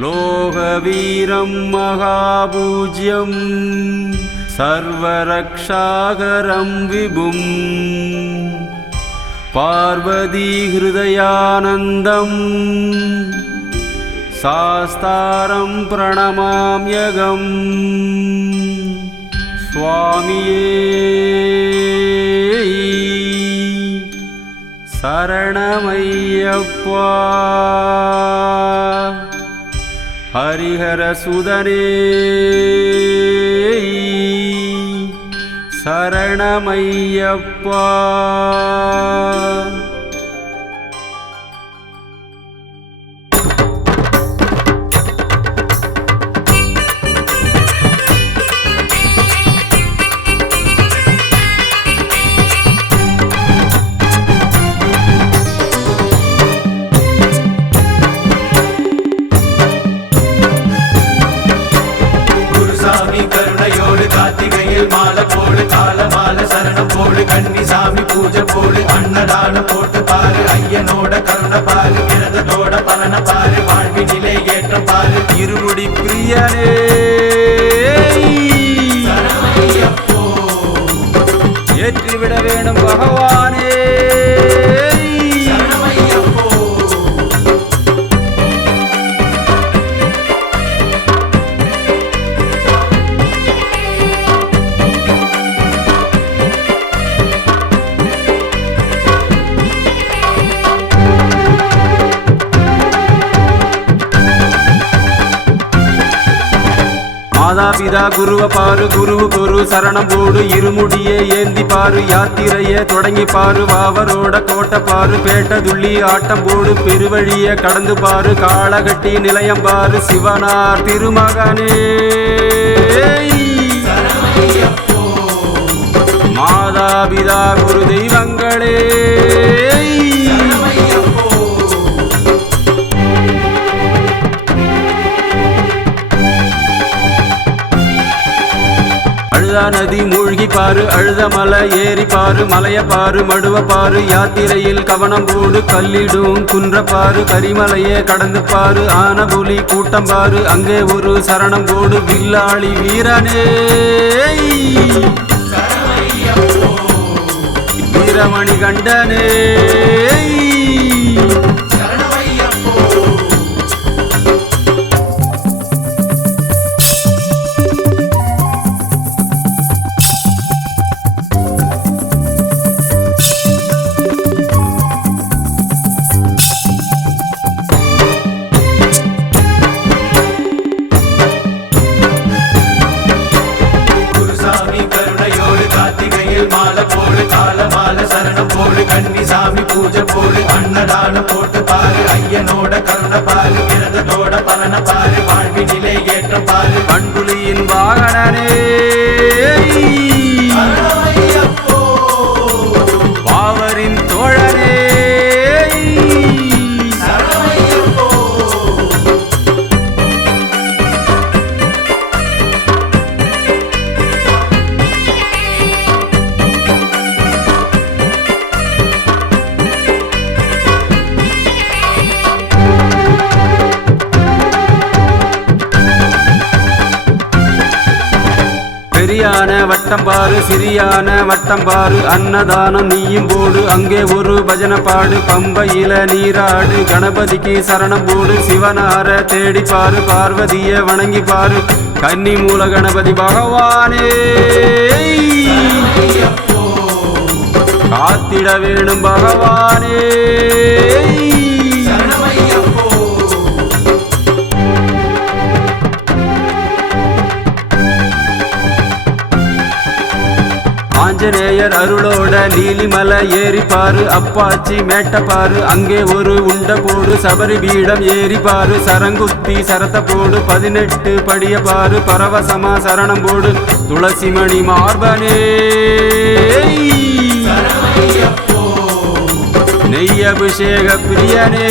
लोकवीरं महापूज्यं सर्वरक्षाकरं विभुं पार्वतीहृदयानन्दं शास्तारं प्रणमाम्यहं स्वामिये शरणमय्यप्पा हरिहरसुदने शरणमय्यप्पा மாலை போடு கால மாலை சரணம் போடு கன்னிசாமி பூஜை போடு அன்னதானம் போட்டு பாரு ஐயனோட கருணை பாரு விரதத்தோட பலன பாரு வாழ்வினிலே ஏற்றம் பாரு இருமுடி பிரியனே ஏற்றிவிட வேணும் பகவானே மாதாபிதா குருவ பாரு குருவுக்கு ஒரு சரணம் போடு இருமுடியே ஏந்தி பாரு யாத்திரைய தொடங்கி பாரு வாவரோட கோட்டை பாரு பேட்ட துள்ளி ஆட்டம் போடு பெருவழிய கடந்து பாரு காளகட்டி நிலையம் பாரு சிவனார் திருமகனே மாதாபிதா குரு தெய்வங்களே அழுதா நதி மூழ்கி பாரு அழுத மலை ஏறி பாரு மலைய பாரு மடுவ பாரு யாத்திரையில் கவனம் போடு கல்லிடும் குன்ற பாரு கரிமலையே கடந்து பாரு ஆனபுலி கூட்டம் பாரு அங்கே ஒரு சரணம் போடு வில்லாளி வீரனே வீரமணி கண்டனே மாலை போடு கால மாலை சரணம் போடு கன்னிசாமி பூஜை போடு அன்னதானம் போட்டு பாரு ஐயனோட கருணை பாரு விரதத்தோட பலன பாரு வாழ்வினிலே ஏற்றம் பாரு பண்புலியின் வாகனனே பாவரின் தோழனே பெரியான வட்டம் பாரு சிறியான வட்டம் பாரு அன்னதானம் நீயும் போடு அங்கே ஒரு பஜனை பாடு பம்பையில நீராடு கணபதிக்கு சரணம் போடு சிவனார தேடி பாரு பார்வதிய வணங்கி பாரு கன்னி மூல கணபதி பகவானே காத்திட வேணும் பகவானே ஆஞ்சநேயர் அருளோட நீலிமலை ஏறி பாரு அப்பாச்சி மேட்ட பாரு அங்கே ஒரு உண்ட போடு சபரி பீடம் ஏறி பாரு சரங்குத்தி சரத்த போடு 18 படிய பாரு பரவசமா சரணம் போடு துளசிமணி மார்பனே நெய் அபிஷேக பிரியனே